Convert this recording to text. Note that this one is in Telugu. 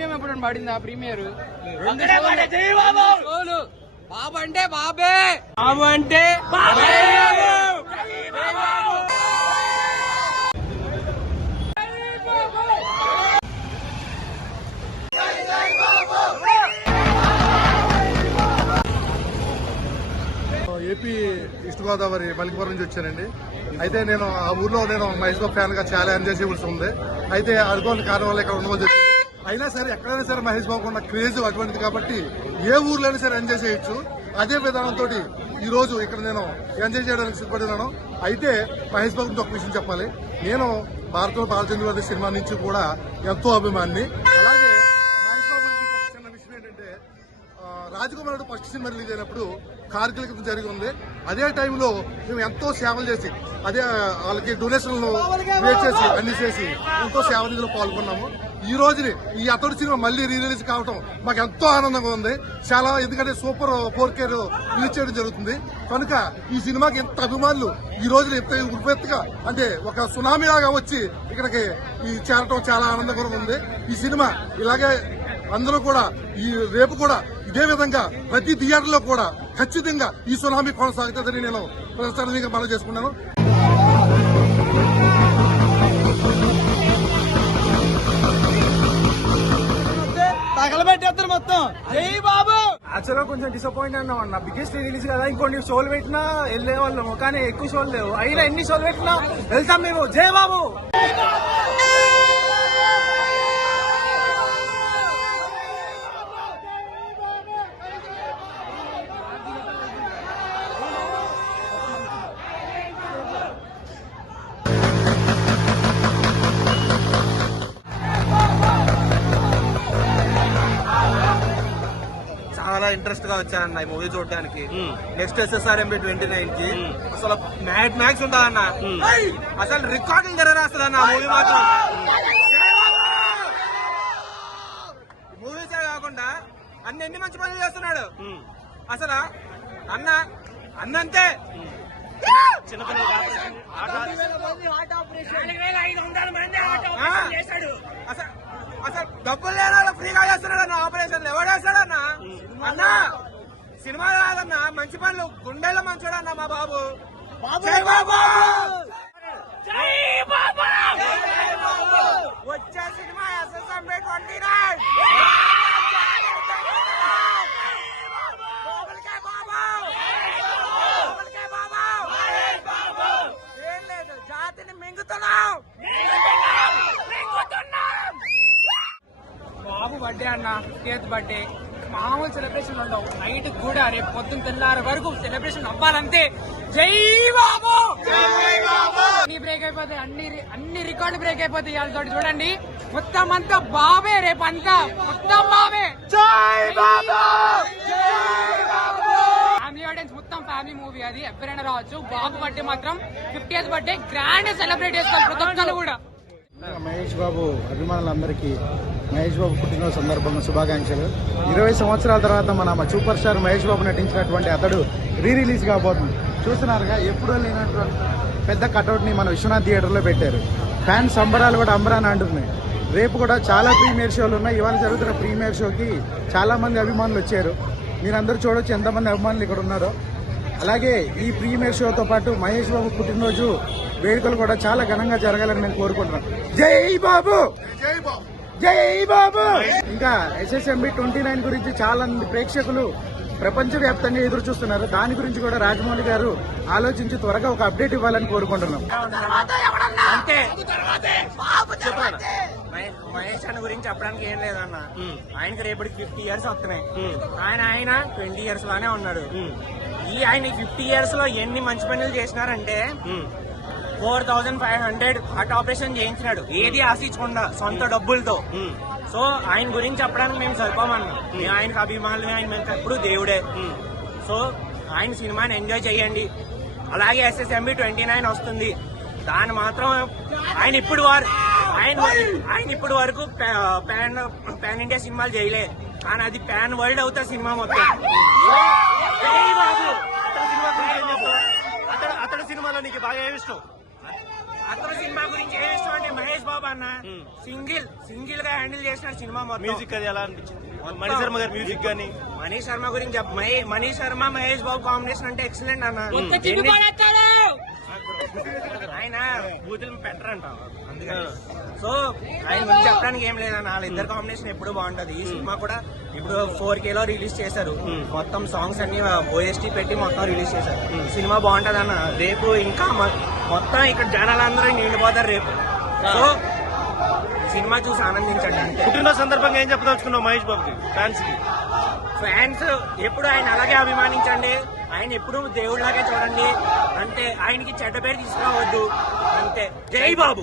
ప్రీమియం ఎప్పుడు పడిందా? ప్రీమియర్ బాబు అంటే బాబే, బాబు అంటే ఏపీ ఈస్ట్ గోదావరి మలికిపురం నుంచి వచ్చానండి. అయితే నేను ఆ ఊర్లో మహేష్ బాబు ఫ్యాన్ గా చాలా ఎంజాయ్ చేయవలసి ఉంది. అయితే అనుకోని కారణం వల్ల ఇక్కడ ఉండవలసి వచ్చింది. అయినా సరే ఎక్కడైనా సరే మహేష్ బాబు ఉన్న క్రేజ్ అటువంటిది కాబట్టి ఏ ఊర్లో సరే ఎంజాయ్ చేయొచ్చు. అదే విధానంతో ఈ రోజు ఇక్కడ నేను ఎంజాయ్ చేయడానికి సిద్ధపడినాను. అయితే మహేష్ బాబుకి ఒక విషయం చెప్పాలి. నేను భారత బాలచంద్ర సినిమా నుంచి కూడా ఎంతో అభిమాని. అలాగే మహేష్ బాబు ఒక చిన్న విషయం ఏంటంటే, రాజకుమారుడు ఫస్ట్ సినిమా రిలీజ్ అయినప్పుడు కార్యక్రమం జరిగి ఉంది. అదే టైంలో మేము ఎంతో సేవలు చేసి అదే వాళ్ళకి డొనేషన్లు క్రియేట్ చేసి అన్ని చేసి ఎంతో సేవ నిధిలో పాల్గొన్నాము. ఈ రోజుని ఈ అతడు సినిమా మళ్ళీ రిలీజ్ కావటం మాకు ఎంతో ఆనందంగా ఉంది. చాలా ఎందుకంటే సూపర్ 4K రిలీజ్ చేయడం జరుగుతుంది కనుక ఈ సినిమాకి ఎంత అభిమానులు ఈ రోజున ఎంత ఉపెత్తుగా అంటే ఒక సునామీ లాగా వచ్చి ఇక్కడికి ఈ చేరటం చాలా ఆనందంగా ఉంది. ఈ సినిమా ఇలాగే అందరూ కూడా ఈ రేపు కూడా ఇదే విధంగా ప్రతి థియేటర్లో కూడా ఖచ్చితంగా ఈ సునామీ కొనసాగుతుందని నేను ప్రస్తుతానికి మనం చేసుకున్నాను. తగలబెట్టేస్తారు మొత్తం. జై బాబు. యాక్చువల్గా కొంచెం డిసప్పాయింట్ అన్న బిగ్గెస్ట్ రిలీజ్ కదా, ఇంకొన్ని షోలు పెట్టినా వెళ్లే వాళ్ళము, కానీ ఎక్కువ షోలు లేవు. అయినా ఎన్ని షోలు పెట్టినా వెళ్తాం మేము. జై బాబు. చాలా ఇంట్రెస్ట్ గా వచ్చానన్న ఈ మూవీ చూడడానికి. నెక్స్ట్ SSRMB 29 కి అసలు మ్యాడ్ మ్యాక్స్ ఉంటుందన్న. అసలు రికార్డింగ్ జరగరాస్తుందన్న మూవీ మాత్రం. మూవీసే కాకుండా ఎన్ని మంచి పనులు చేస్తున్నాడు అసలు అన్నంతే. అసలు డబ్బులు లేని వాళ్ళు ఫ్రీగా చేస్తున్నాడు అన్న ఆపరేషన్లు. ఎవడేస్తాడన్న అన్న? సినిమా కాదన్న, మంచి పనులు. గుండెల్లో మంచోడు అన్న మా బాబు. జై బాబు. వచ్చే సినిమా SSMB 29. ఏం లేదు, జాతిని మింగుతున్నాం. బాబు బర్త్డే అన్న, 50th బర్త్డే. మామూలు సెలబ్రేషన్ ఉండవు. నైట్ కూడా రేపు పొద్దున్న తెల్లారి వరకు సెలబ్రేషన్ అవ్వాలంతే. జై బాబు. అన్ని బ్రేక్ అయిపోతాయి, అన్ని రికార్డు బ్రేక్ అయిపోతాయి. వాళ్ళతో చూడండి మొత్తం అంతా బాబే. రేపు అంతా మొత్తం బాబే. జై బాబు. ఫ్యామిలీ ఆడియన్స్ మొత్తం ఫ్యామిలీ మూవీ. అది ఎవరైనా రావచ్చు. బాబు బర్త్డే మాత్రం 50th బర్త్డే గ్రాండ్ సెలబ్రేట్ చేస్తారు ప్రతి ఒక్కరు కూడా. మహేష్ బాబు అభిమానులందరికీ మహేష్ బాబు పుట్టినరోజు సందర్భంగా శుభాకాంక్షలు. 20 సంవత్సరాల తర్వాత మన సూపర్ స్టార్ మహేష్ బాబు నటించినటువంటి అతడు రిలీజ్ కాబోతుంది. చూస్తున్నారుగా, ఎప్పుడూ లేనటువంటి పెద్ద కటౌట్ ని మన విశ్వనాథ్ థియేటర్ లో పెట్టారు. ఫ్యాన్ సంబరాలు కూడా అంబరాన్ని అంటున్నాయి. రేపు కూడా చాలా ప్రీమియర్ షోలు ఉన్నాయి. ఇవాళ జరుగుతున్న ప్రీమియర్ షోకి చాలా మంది అభిమానులు వచ్చారు. మీరందరూ చూడొచ్చు ఎంతమంది అభిమానులు ఇక్కడ ఉన్నారో. అలాగే ఈ ప్రీమియర్ షోతో పాటు మహేష్ బాబు పుట్టినరోజు వేడుకలు కూడా చాలా ఘనంగా జరగాలని నేను కోరుకుంటున్నాను. జై బాబు. జై బాబు. జై బాబు. ఇంకా SSMB 29 గురించి చాలా మంది ప్రేక్షకులు ప్రపంచవ్యాప్తంగా ఎదురు చూస్తున్నారు. దాని గురించి కూడా రాజమౌళి గారు ఆలోచించి త్వరగా ఒక అప్డేట్ ఇవ్వాలని కోరుకుంటున్నాం. అంతే మహేష్ అన్న గురించి చెప్పడానికి ఏం లేదన్న. ఆయనకి రేపటికి 50 years వస్తున్నాయి. ఆయన 20 years లానే ఉన్నాడు. ఆయన 50 years లో ఎన్ని మంచి పనులు చేసినారంటే 4500 హార్ట్ ఆపరేషన్ చేయించినాడు. ఏది ఆశించకుండా సొంత డబ్బులతో. సో ఆయన గురించి చెప్పడానికి మేము సరిపోమన్నా. ఆయనకు అభిమానులు, ఆయన ఎప్పుడు దేవుడే. సో ఆయన సినిమాని ఎంజాయ్ చేయండి. అలాగే SSMB 29 వస్తుంది. దాన్ని మాత్రం ఆయన ఇప్పుడు వరకు పాన్ ఇండియా సినిమాలు చేయలే, కానీ అది పాన్ వరల్డ్ అవుతా సినిమా మొత్తం. అతడు సినిమాలో నీకు బాగా ఏమి ఇష్టం? అతను సినిమా గురించి ఏం ఇష్టం అంటే మహేష్ బాబు అన్న సింగిల్ గా హ్యాండిల్ చేసిన సినిమా మొత్తం. మ్యూజిక్ అది ఎలా అనిపించింది? మణి శర్మ గారి మ్యూజిక్ గానీ, మనీష్ శర్మ గురించి మనీష్ శర్మ మహేష్ బాబు కాంబినేషన్ అంటే ఎక్సలెంట్ అన్న. ఆయన బూతులు పెట్టరంట అందుకని. సో ఆయన గురించి చెప్పడానికి ఏం లేదన్న, వాళ్ళిద్దరు కాంబినేషన్ ఎప్పుడు బాగుంటది. ఈ సినిమా కూడా ఇప్పుడు 4K లో రిలీజ్ చేశారు. మొత్తం సాంగ్స్ అన్ని OST పెట్టి మొత్తం రిలీజ్ చేశారు. సినిమా బాగుంటది అన్న. రేపు ఇంకా మొత్తం ఇక్కడ జనాలందరూ నిండిపోతారు రేపు. సో సినిమా చూసి ఆనందించండి అంతే. పుట్టిన సందర్భంగా ఏం చెప్పదలుచుకున్నావు మహేష్ బాబుకి ఫ్యాన్స్ కి? ఫ్యాన్స్ ఎప్పుడు ఆయన అలాగే అభిమానించండి, ఆయన ఎప్పుడు దేవుళ్ళలాగే చూడండి అంతే. ఆయనకి చెడ్డ పేరు తీసుకురావద్దు అంతే. జై బాబు.